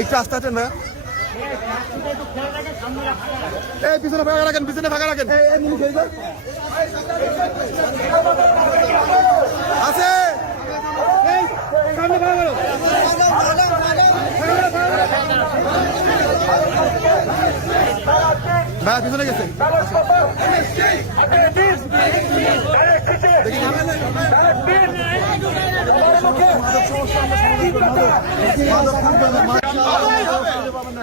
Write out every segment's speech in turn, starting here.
একটু আস্তে আছেন না, এই পিছনে ফাঁকা রাখেন, পিছনে ফাঁকা রাখেন। আছে ভাই পিছনে গেছে।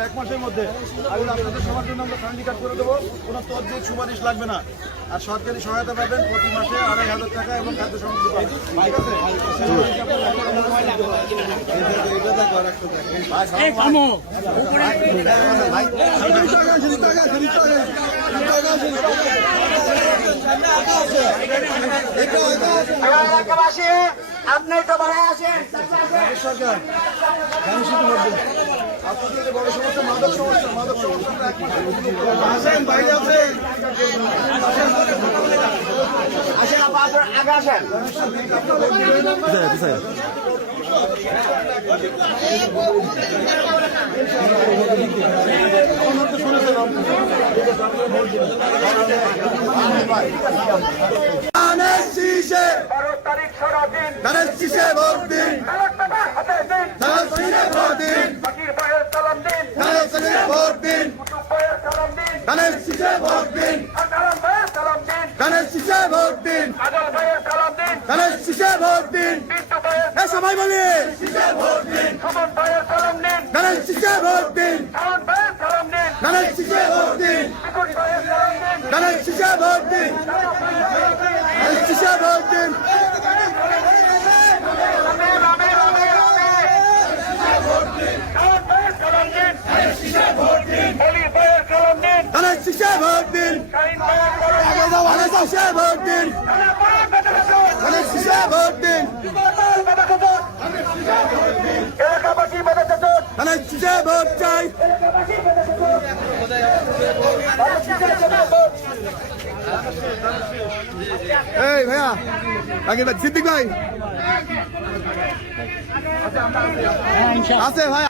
এক মাসের মধ্যে আপনাদের সবার জন্য আমরা ফ্যামিলি কার্ড করে দেবো, কোনো তদবির সুপারিশ লাগবে না। আর সরকারি সহায়তা পাবেন প্রতি মাসে 2500 টাকা এবং খাদ্য সামগ্রী পাবেন। আপনি তো বাড়ায় আসেন সরকার আপনাদের বড় সমস্যা মাদক সমস্যা, মাদক সমস্যা আসেন বাইরে আসেন, আসেন আগে আসেন। সবাই বলি গণেশ শিশে ভোট দিন, গণেশ শিশে ভোট দিন, গণেশ শিশে ভোট দিন, গণেশ শিশে ভোট দিন, গণেশ শিশে ভোট দিন, গণেশ শিশে ভোট দিন, গণেশ শিশে ভোট দিন, গণেশ শিশে ভোট দিন, গণেশ শিশে ভোট চাই। এই ভাইয়া আগে সিদ্দিক ভাই আছে ভাই।